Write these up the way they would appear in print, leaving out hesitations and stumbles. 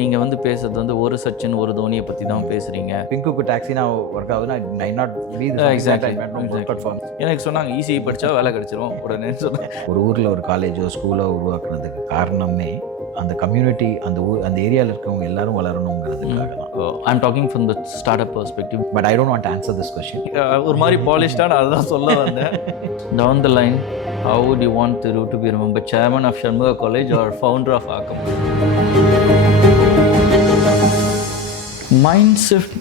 நீங்கள் வந்து பேசுறது வந்து ஒரு சச்சின் ஒரு தோனியை பற்றி தான் பேசுகிறீங்க. பிங்குக்கு டாக்ஸினா ஒர்க் ஆகுதுன்னா ஐ நாட் பி தி எனக்கு சொன்னாங்க ஈஸி படித்தா வேலை கிடச்சிரும் உடனே சொன்னேன். ஒரு ஊரில் ஒரு காலேஜோ ஸ்கூலோ உருவாக்குறதுக்கு காரணமே அந்த கம்யூனிட்டி அந்த அந்த ஏரியாவில் இருக்கவங்க எல்லாரும் வளரணுங்கிறதுக்காக தான். I'm talking from the startup perspective. But I don't want to answer this question. ஒரு மாதிரி பாலிஷ்டாக நான் அதுதான் சொல்ல வந்தேன். Down the line, how would you want Thiru to be remembered? Chairman of Shanmuga College or founder of Aakam? Mind shift.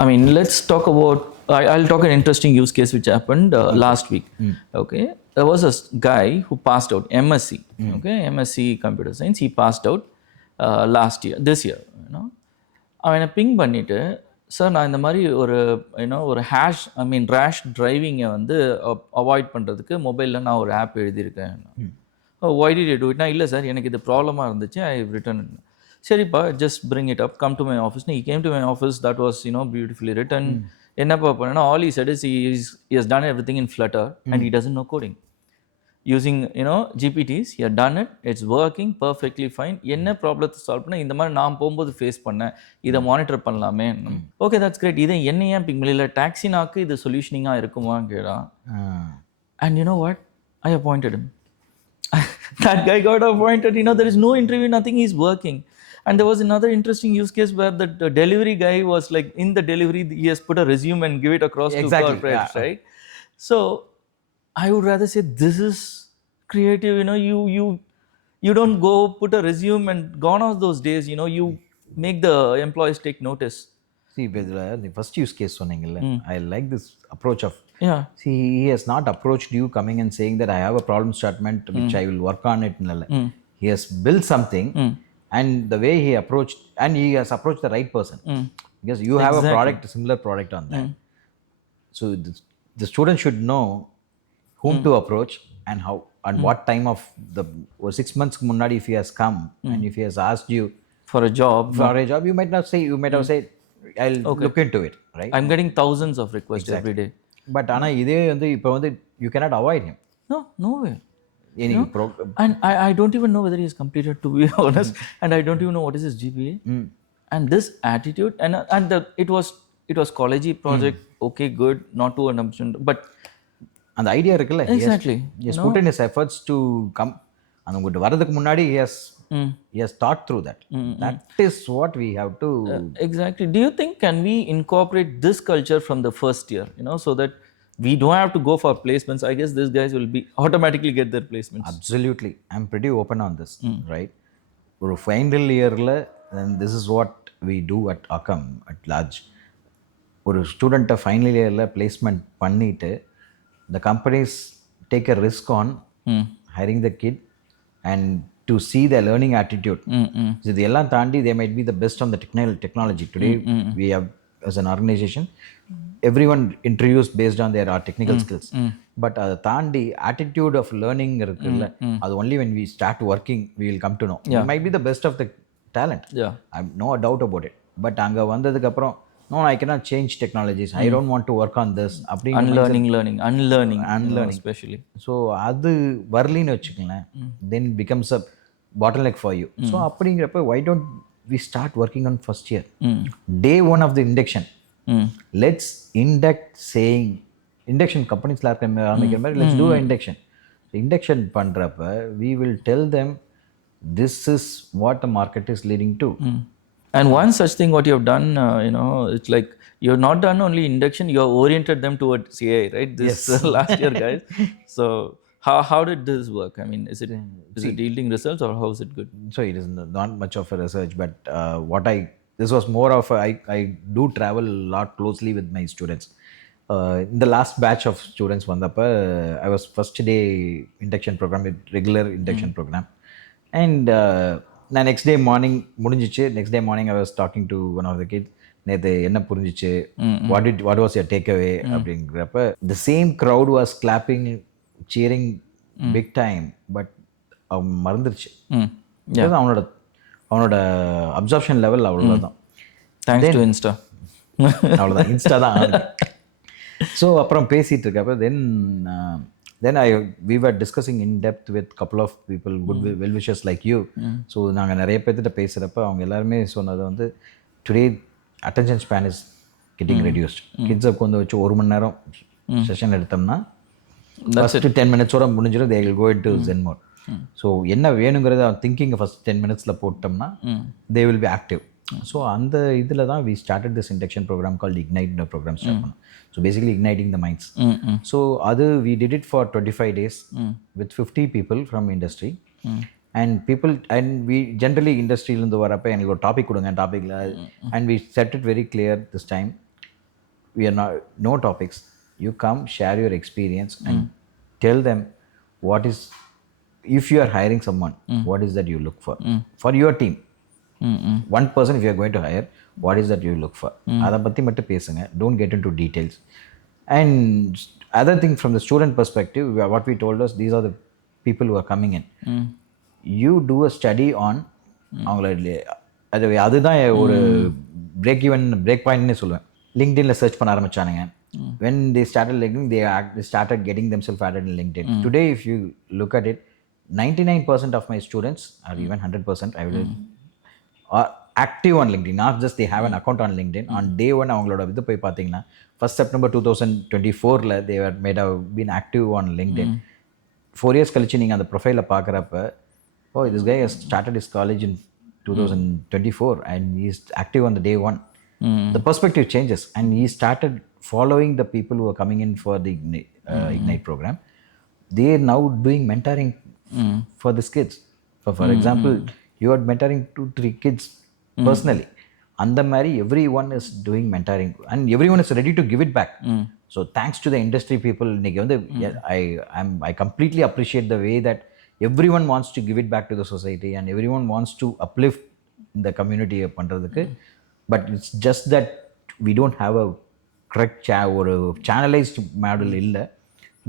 I mean, let's talk about. I'll talk an interesting use case which happened last week. Okay, there was a guy who passed out MSc. Okay, MSc Computer Science. He passed out this year. அவனை ping பண்ணிட்டு, sir நான் இந்த மாதிரி ஒரு ரேஷ் டிரைவிங்கை வந்து avoid பண்ணுறதுக்கு மொபைலில் நான் ஒரு ஆப் எழுதியிருக்கேன். why did you do it? இல்லை சார் எனக்கு இது ப்ராப்ளமாக இருந்துச்சு, ஐ ரிட்டன். சரிப்பா, just bring it up, come to my office. he came to my office, that was beautifully written. என்னப்பா பண்ணேன்னா, all he said is he has done everything in Flutter and he doesn't know coding. Using GPTs, he had done it, it's working perfectly fine. என்ன ப்ராப்ளத்தை solve பண்ண இந்த மாதிரி நான் போகும்போது face பண்ணேன், இதை மானிட்டர் பண்ணலாமே. Okay, that's great. இதை என்ன ஏன் பிக் இல்லை டாக்ஸினாக்கு இது சொல்யூஷனிங்காக இருக்குமா கேடா. And what? I appointed him. That guy got appointed. There is no interview, nothing, he's working. And there was another interesting use case where the delivery guy was like, in the delivery, he has put a resume and give it across to corporates, right? So I would rather say this is creative. You don't go put a resume and gone off those days. You make the employees take notice. See, the first use case சொன்னீங்கல்ல, I like this approach of. See, he has not approached you coming and saying that I have a problem statement which I will work on it. He has built something, and the way he approached, and he has approached the right person, because you have a product, a similar product on that. So the student should know whom to approach and how and what time of the 6 months munnadi if he has come and if he has asked you for a job, you might not say, you might have said I'll look into it, right? I'm getting thousands of requests every day. But ana idhe வந்து இப்போ வந்து you cannot avoid him. No way. And I don't even know whether he has completed, to be honest. And I don't even know what is his GPA. And this attitude, and it was college project. Okay, good, not to an option, but அந்த idea இருக்குல்ல, exactly, he has put in his efforts to come. அந்த உங்கள்கிட்ட வரதுக்கு முன்னாடி he has thought through that. That is what we have to. Exactly. Do you think can we incorporate this culture from the first year, so that we don't have to go for placements? I guess these guys will be automatically get their placements. Absolutely. I'm pretty open on this, right? ஒரு final இயரில், and this is what we do at Aakam at large. ஒரு ஸ்டூடெண்ட்டை final இயரில் placement பண்ணிவிட்டு, the companies take a risk on hiring the kid and to see their learning attitude. So இதெல்லாம் தாண்டி they might be the best on the technology. Today we have, as an organization, everyone interviews based on their technical skills. But அதை தாண்டி attitude of learning இருக்குல்ல, அது only when we start working we will come to know. You might be the best of the talent. I have no doubt about it. But அங்கே வந்ததுக்கு அப்புறம், no, I cannot change technologies. I don't want to work on this. Unlearning especially. So அது வரலின்னு வச்சுக்கங்களேன், then it becomes a bottleneck for you. So அப்படிங்கிறப்ப, why don't we start working on first year? Day one of the induction, let's induct, saying induction companies ஆரம்பிக்கிற மாதிரி, let's do an induction. So induction பண்றப்ப we will tell them this is what the market is leading to. And one such thing what you have done, it's like you have not done only induction, you have oriented them towards AI, right? This last year, guys. So how did this work? I mean, is it yielding results, or how is it good? So it is not much of a research, but this was more of I do travel a lot closely with my students. In the last batch of students vandappa, I was first day induction program, regular induction program, and next day morning முடிஞ்சிச்சு. Next day morning I was talking to one of the kids. நேற்று என்ன புரிஞ்சிச்சு, what was your take away அப்படிங்கிறப்ப, the same crowd was clapping, cheering big time. But அவன் மறந்துருச்சு. அவனோட absorption level அவ்வளோதான். Thanks to Insta. அவ்வளோதான், இன்ஸ்டா தான். ஸோ அப்புறம் பேசிகிட்டு இருக்கப்ப, தென் then we were discussing in depth with couple of people, good well wishers like you. So நாங்கள் நிறைய பேர்த்திட்ட பேசுகிறப்ப அவங்க எல்லாருமே சொன்னது வந்து today attention span is getting reduced. கிட்ஸை கொண்டு வச்சு 1 மணி நேரம் செஷன் எடுத்தோம்னா ஃபஸ்ட்டு 10 மினிட்ஸோட முடிஞ்சிடும். They will go into zen mode. So என்ன வேணுங்கிறத திங்கிங்கை ஃபஸ்ட் 10 மினிட்ஸில் போட்டோம்னா they will be active. So அந்த இதில் தான் we started this induction program called ignite program start பண்ணோம். So basically igniting the minds. So அது we did it for 25 days with 50 people from industry. And people and we generally இண்டஸ்ட்ரியிலேருந்து வரப்போ எனக்கு ஒரு topic கொடுங்க டாப்பிக்கில். And we set it very clear this time. We are not, no topics. You come, share your experience and tell them what is, if you are hiring someone, what is that you look for your team. One person if you are going to hire, what is that you look for. அதை பற்றி மட்டும் பேசுங்க. Don't get into details. And other thing from the student perspective, what we told us, these are the people who are coming in. You do a study on அவங்கள அதுதான் ஒரு break பாயிண்ட்னு சொல்லுவேன். லிங்க்டின்ல search பண்ண ஆரம்பிச்சானுங்க. when they started LinkedIn, they started getting themselves added in LinkedIn. Today if you look at it, 99% of my students or even 100% I will are active on LinkedIn. Not just they have an account on LinkedIn. On day one அவங்களோட இது போய் பார்த்தீங்கன்னா 1st September 2024 they were been active on LinkedIn. 4 years கழிச்சு நீங்கள் அந்த ப்ரொஃபைலை பார்க்குறப்ப, oh this guy has started his college in 2024 and he is active on the day one. The perspective changes and he started following the people who are coming in for the Ignite program. They are now doing mentoring for these kids. For example, you are mentoring 2-3 kids personally. And the Mary, everyone is doing mentoring and everyone is ready to give it back. So thanks to the industry people, I completely appreciate the way that everyone wants to give it back to the society and everyone wants to uplift the community பண்றதுக்கு. But it's just that we don't have a correct or a channelized model illa,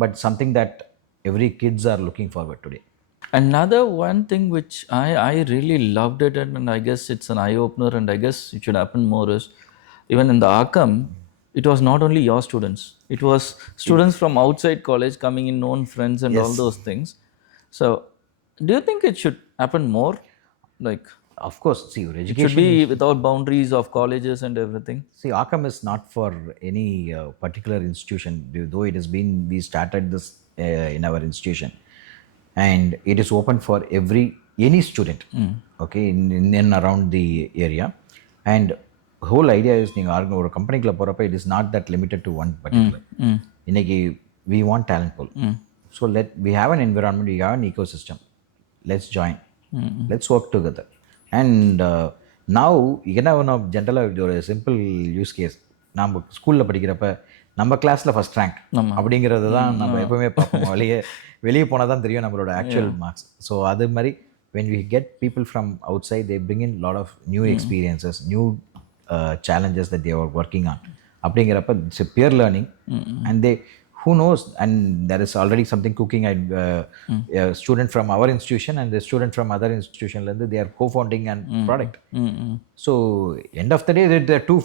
but something that every kids are looking forward today. Another one thing which I really loved it, and I guess it's an eye opener, and I guess it should happen more, is even in the Aakam, it was not only your students, it was students from outside college coming in, known friends and all those things. So do you think it should happen more? Like, of course, see, your education should be without boundaries of colleges and everything. See, Aakam is not for any particular institution, though it has been, we started this in our institution and it is open for any student, okay, in and around the area. And whole idea is நீங்கள் ஒரு கம்பெனிக்குள்ள போகிறப்ப it is not that limited to one particular. இன்னைக்கு we want talent pool. So we have an environment, we have an ecosystem. Let's join. Let's work together. And now என்ன ஒன்று ஜென்ரலாக ஒரு simple use case, நம்ம ஸ்கூலில் படிக்கிறப்ப நம்ம கிளாஸில் ஃபஸ்ட் ரேங்க் அப்படிங்கிறது தான் நம்ம எப்பவுமே பார்ப்போம். வெளியே போனால் தான் தெரியும் நம்மளோட ஆக்சுவல் மார்க்ஸ். ஸோ அது மாதிரி when we get people from outside, they bring in lot of new experiences, new challenges that they are working on. அப்படிங்கிறப்ப it's a peer learning and they, who knows, and there is already something cooking. A student from our institution and the student from other institution, they are co-founding and product. So end of the day there are two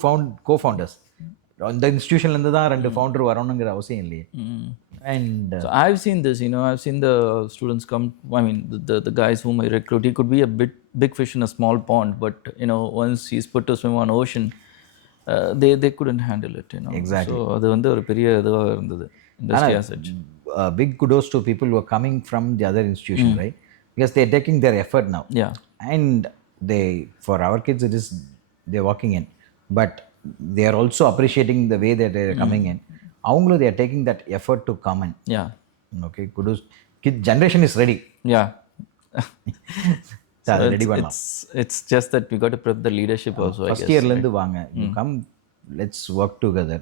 co-founders. அந்த இன்ஸ்டிடியூஷன்லேருந்து தான் 2 founder வரணுங்கிற அவசியம் இல்லையே. And so I've seen this, I've seen the students come, I mean the guys whom I recruit, he could be a big fish in a small pond, but once he's put to swim on ocean, they couldn't handle it. Exactly. So அது வந்து ஒரு பெரிய இதுவாக இருந்தது industry as such. Big kudos to people who are coming from the other institution, right? Because they're taking their effort now. Yeah. And for our kids it is they're walking in, but they are also appreciating the way that they're coming in. அவங்களும் they are taking that effort to come in. Yeah. Okay, kudos. Kid generation is ready. Yeah. So it's just that we got to prep the leadership also. First year ல இருந்து வாங்க, you come, let's work together.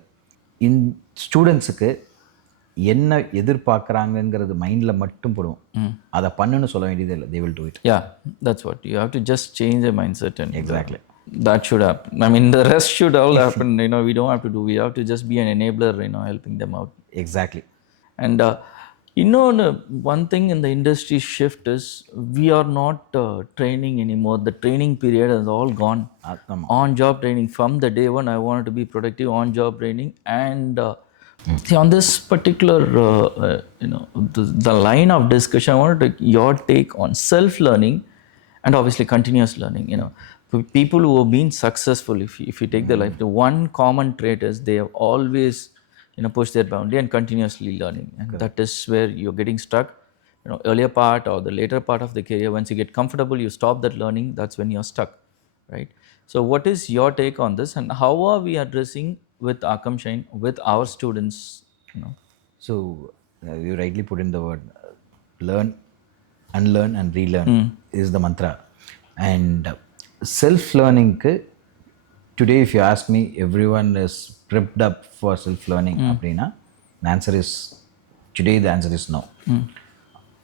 In ஸ்டூடெண்ட்ஸுக்கு என்ன எதிர்பார்க்குறாங்கங்கிறது மைண்டில் மட்டும் போடுவோம், அதை பண்ணுன்னு சொல்ல வேண்டியது இல்லை. They will do it. Yeah, that's what you have to just change the mindset and exactly that should happen. I mean the rest should all happen. We don't have to do, we have to just be an enabler, helping them out. Exactly. And one thing in the industry shift is we are not training anymore. The training period has all gone. On job training from the day one. I wanted to be productive, on job training, and See, on this particular, the line of discussion, I wanted your take on self-learning and obviously continuous learning. For people who have been successful, if you take their life, the one common trait is they have always, pushed their boundary and continuously learning, and that is where you're getting stuck. Earlier part or the later part of the career, once you get comfortable, you stop that learning. That's when you're stuck, right? So, what is your take on this, and how are we addressing with Aakam Shine with our students? So you rightly put in the word learn, unlearn, and relearn is the mantra. And self-learning, today, if you ask me, everyone is prepped up for self-learning. Aprina, the answer is today. The answer is no.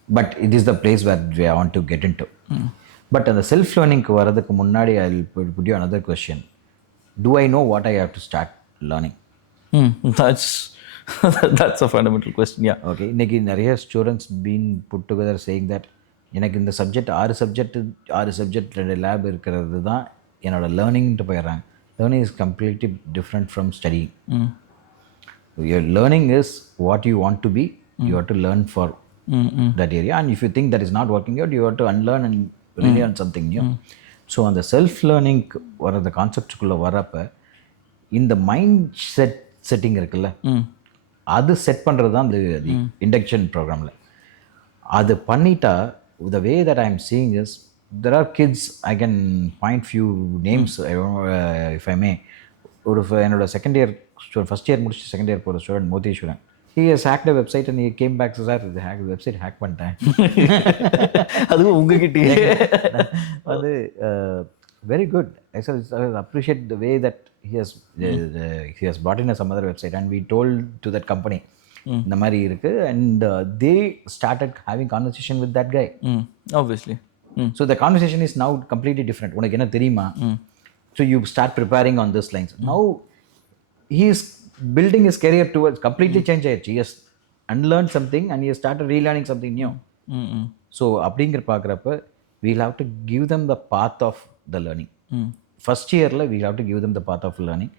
But it is the place where we want to get into. But the self-learning, I'll put you another question. Do I know what I have to start learning? That's that's a fundamental question. Yeah. Okay இன்றைக்கி நிறைய students been put together saying that எனக்கு இந்த subject ஆறு subject 2 lab இருக்கிறது தான் என்னோட லேர்னிங்ட்டு போயிடுறாங்க. Learning is completely different from studying. Your learning is what you want to be, you have to learn for that area, and if you think that is not working out, you have to unlearn and relearn something new. So அந்த self learning வர அந்த கான்செப்டுக்குள்ளே வரப்போ இந்த mind setting இருக்குல்ல, அது set பண்ணுறது தான் இந்த இண்டக்ஷன் ப்ரோக்ராமில். அது பண்ணிட்டா the way that I am seeing is there are kids, I can point few names if I may. என்னோட செகண்ட் இயர் ஃபஸ்ட் இயர் முடிச்சு செகண்ட் இயர் போகிற student Motheeswaran, he has hacked a website and he came back to sir இது website hack பண்ணிட்டேன். அதுவும் உங்ககிட்டயே அது very good. I appreciate the way that he has brought in some other website and we told to that company இந்த மாதிரி இருக்கு, and they started having conversation with that guy. Obviously. So the conversation is now completely different. உனக்கு என்ன தெரியுமா? So you start preparing on this lines. Now he is building his career towards completely change ஆயிடுச்சு. He has unlearned something and he has started relearning something new. So அப்படிங்கிற பார்க்குறப்ப we'll have to give them the path of the learning. First yearல we'll have to give them the path of learning.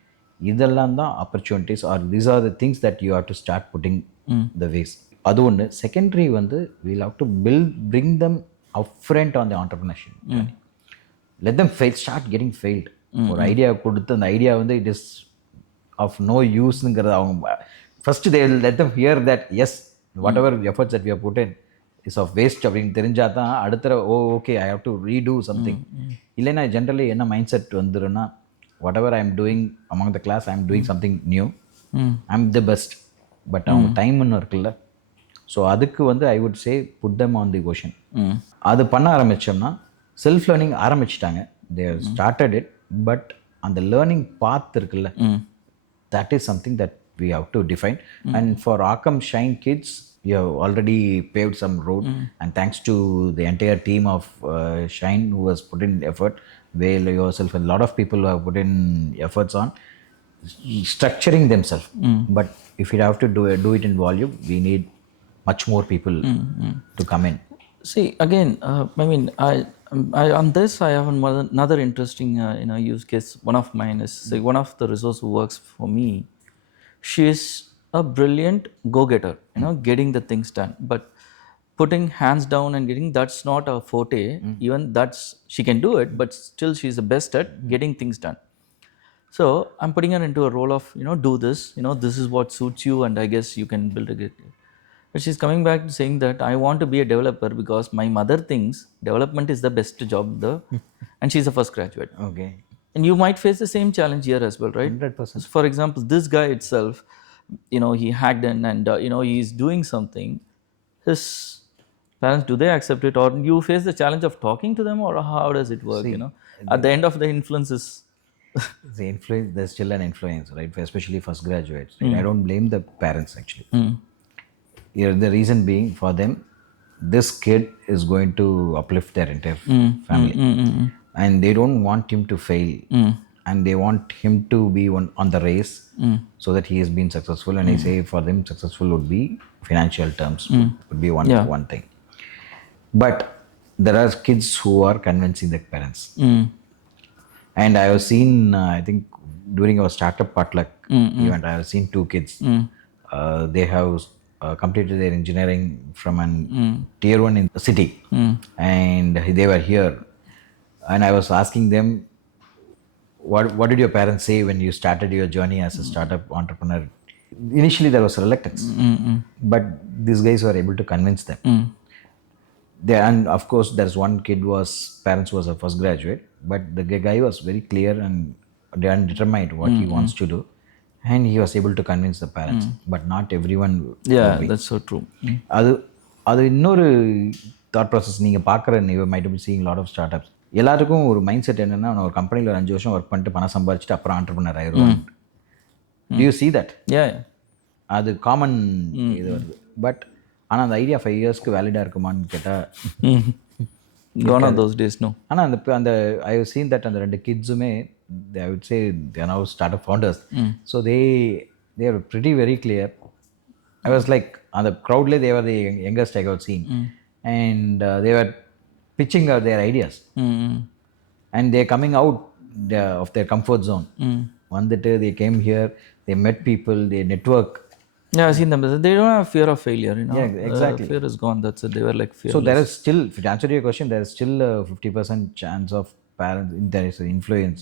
இதெல்லாம் தான் opportunities, or these are the things that you have to start putting the ways. அது ஒன்று. Secondary we'll have to bring them upfront on the entrepreneurship. Let them fail, start getting failed. ஒரு idea கொடுத்து அந்த idea it is of no use-ங்கிறது அவங்க first they will let them hear that yes, whatever efforts that we have put in is of waste அப்படின்னு தெரிஞ்சால் தான் அடுத்த okay I have to redo something. இல்லைன்னா generally என்ன mindset வந்துடும்னா whatever I am doing among the class, I am doing something new, I am the best. But அவங்க டைம்னு இருக்குல்ல, ஸோ அதுக்கு I would say put them on the ocean. அது பண்ண ஆரம்பித்தோம்னா self learning ஆரம்பிச்சிட்டாங்க, they have started it, but அந்த learning பாத் இருக்குல்ல, that is something that we have to define. And for Aakam Shine kids, you have already paved some road, and thanks to the entire team of Shine who has put in effort, Vale, yourself, and a lot of people who have put in efforts on structuring themselves. But if you have to do it in volume, we need much more people to come in. See, again, I on this I have another interesting use case. One of mine is one of the resource who works for me. She is a brilliant go-getter, getting the things done. But putting hands down and getting, that's not a forte. Even that's, she can do it, but still she's the best at getting things done. So I'm putting her into a role of, do this, this is what suits you, and I guess you can build a good. But she's coming back saying that I want to be a developer because my mother thinks development is the best job, and she's a first graduate. Okay. And you might face the same challenge here as well, right? 100%. For example, this guy itself, he hacked in and, he's doing something. His parents, do they accept it, or you face the challenge of talking to them, or how does it work? At the end of the influence is the influence, there's still an influence, right? Especially first graduates. Right? I don't blame the parents actually. The reason being, for them, this kid is going to uplift their entire family, and they don't want him to fail, and they want him to be on the race, so that he has been successful. And I say for them, successful would be financial terms, would be one thing. But there are kids who are convincing their parents, and I have seen, I think during our startup potluck event, I have seen 2 kids. They have completed their engineering from an tier 1 in the city, and they were here, and I was asking them, what did your parents say when you started your journey as a startup entrepreneur? Initially there was reluctance, but these guys were able to convince them. And of course there's one kid was parents was a first graduate, but the guy was very clear and determined what he wants to do, and he was able to convince the parents. But not everyone Yeah, would be. that's so true. அது அது இன்னொரு thought process. நீங்கள் பார்க்குற நீங்கள் might be seeing lot of startups. எல்லாருக்கும் ஒரு mind set என்னென்னா, நான் ஒரு கம்பெனியில் ஒரு 5 வருஷம் ஒர்க் பண்ணிட்டு பணம் சம்பாதிச்சுட்டு அப்புறம் ஆண்டர்பனர் ஆயிடுவாங்க. To you see that? Yeah. அது காமன் இது வருது. பட் ஆனால் அந்த ஐடியா 5 இயர்ஸ்க்கு வேலிடாக இருக்குமான்னு கேட்டால், Gone are those days, no. ஆனால் அந்த ஐ ஹவ் சீன் தட் அந்த 2 கிட்ஸுமே I would say they are now startup founders. So they are pretty very clear. I was like, on the crowdly they were the youngest I got seen, and they were pitching out their ideas, and they're coming out of their comfort zone. One that they came here, they met people, they network. Yeah, I've seen them. They don't have fear of failure, you know. Yeah, exactly. Fear is gone. That's it. They were like fearless. So there is still, to answer your question, there is still a 50% chance of parents, there is an influence,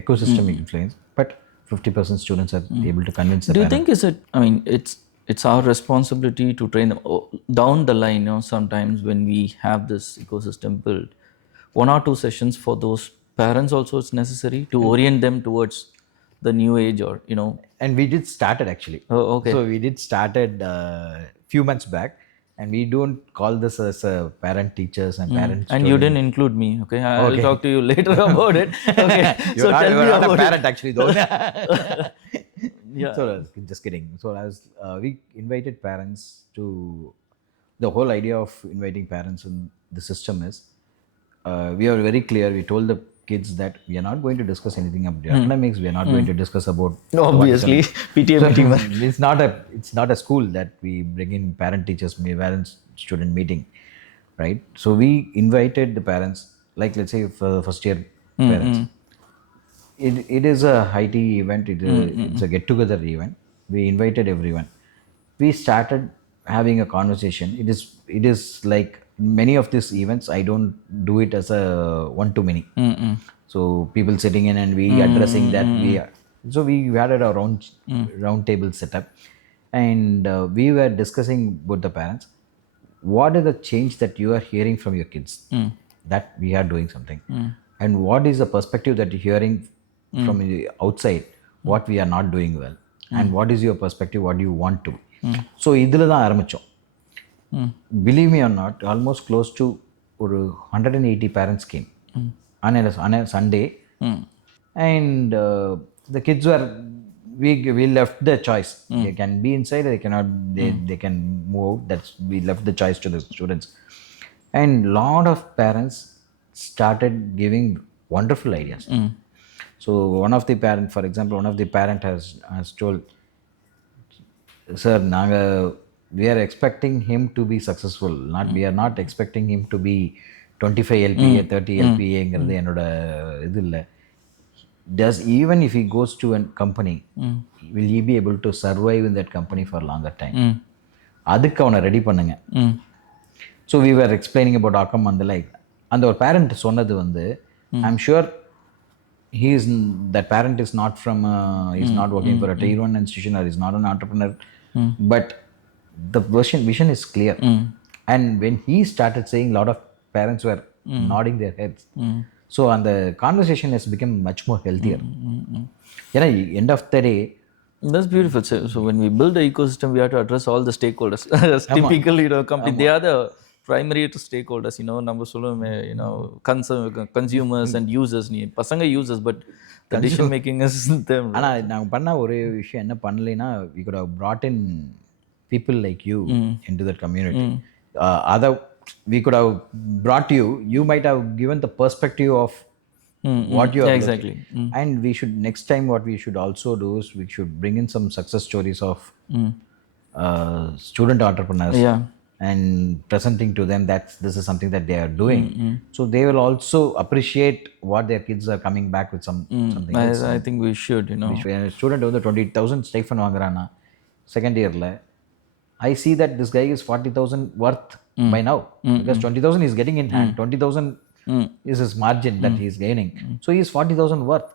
ecosystem influence, but 50% students are able to convince the Do you parents. think is it? I mean, it's our responsibility to train them. Down the line, you know, sometimes when we have this ecosystem built, 1 or 2 sessions for those parents also it's necessary to orient them towards the new age, or you know. And we did started actually. Oh, okay. So we did started few months back, and we don't call this as parent teachers and parents. And you didn't include me, okay? I'll talk to you later about it. Okay. So tell me about a parent actually though. Yeah. So just kidding. So we invited parents to. The whole idea of inviting parents in the system is, we are very clear. We told the kids that we are not going to discuss anything about academics. We are not going to discuss about. Obviously, PTA meeting. It's not a school that we bring in parent student meeting, right? So we invited the parents, like let's say for first year parents. It is a high tea event. It's a get together event. We invited everyone. We started having a conversation. It is like many of these events, I don't do it as a one to many. So people sitting in and we addressing that. So we had a round table setup, and we were discussing with the parents, what is the change that you are hearing from your kids, that we are doing something, and what is the perspective that you're hearing from the outside, what we are not doing well, and what is your perspective, what do you want to. So இதில் தான் ஆரம்பித்தோம். Believe me or not, almost close to 180 parents came on a Sunday, and the kids were, we left the choice. They can be inside, they cannot, they can move out. We left the choice to the students, and lot of parents started giving wonderful ideas. So one of the parent, for example, has told, sir, we are expecting him to be successful. We are not expecting him to be 25 LPA, 30 LPA. Does even if he goes to a company, will he be able to survive in that company for a longer time? அதுக்கு அவனை ready பண்ணுங்க. So we were explaining about Aakam and the like. அந்த ஒரு parent சொன்னது வந்து, I'm sure that parent is not from he's not working for a tier 1 institution, or he's not an entrepreneur, but the vision is clear. And when he started saying, a lot of parents were nodding their heads. So and the conversation has become much more healthier. End of the day, that's beautiful. So when we build the ecosystem, we have to address all the stakeholders. Typically, you know, company, they are the primary stakeholders, you know. நம்ம சொல்லுவோமே, you know, consumers and users. நீ பசங்க users, but the decision making is them. ஆனால் நாங்கள் பண்ண ஒரு விஷயம் என்ன பண்ணலைன்னா, we could have brought in people like you into that community. We could have brought you might have given the perspective of what you are. Yeah, exactly. And we should, next time what we should also do is, we should bring in some success stories of student entrepreneurs, and presenting to them that this is something that they are doing. So they will also appreciate what their kids are coming back with something else. I think we should, you know. Student வந்து 20,000 stipend வாங்குறானா, second yearல I see that this guy is 40,000 worth by now, because 20,000 is getting in hand, 20,000 is his margin that he is gaining, so he is 40,000 worth.